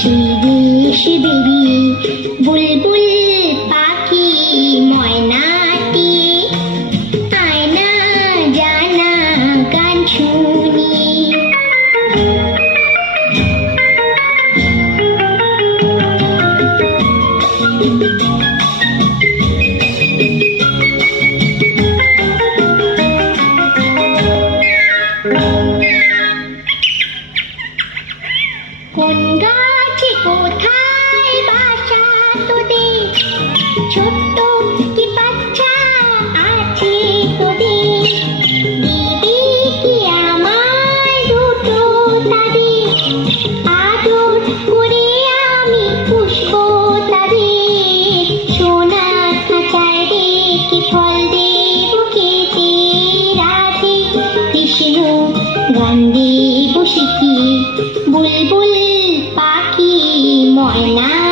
সেই দেশ বেরিয়ে বুলবুল পাখি ময়নাটি আয়না জানা গান শুনি। কোন গাছে কোথায় বাসা তোদের, ছোট্ট কি বাচ্চা আছে তোদের, দিবি কি আমায় দুটো তাদের, আদর করে আমি পুষবো তাদের, সোনার খাঁচায় রেখে ফল দেবো খেতে, রাধে কৃষ্ণ গান দেবো শিখিয়ে বুলবুল পাখি ময়না।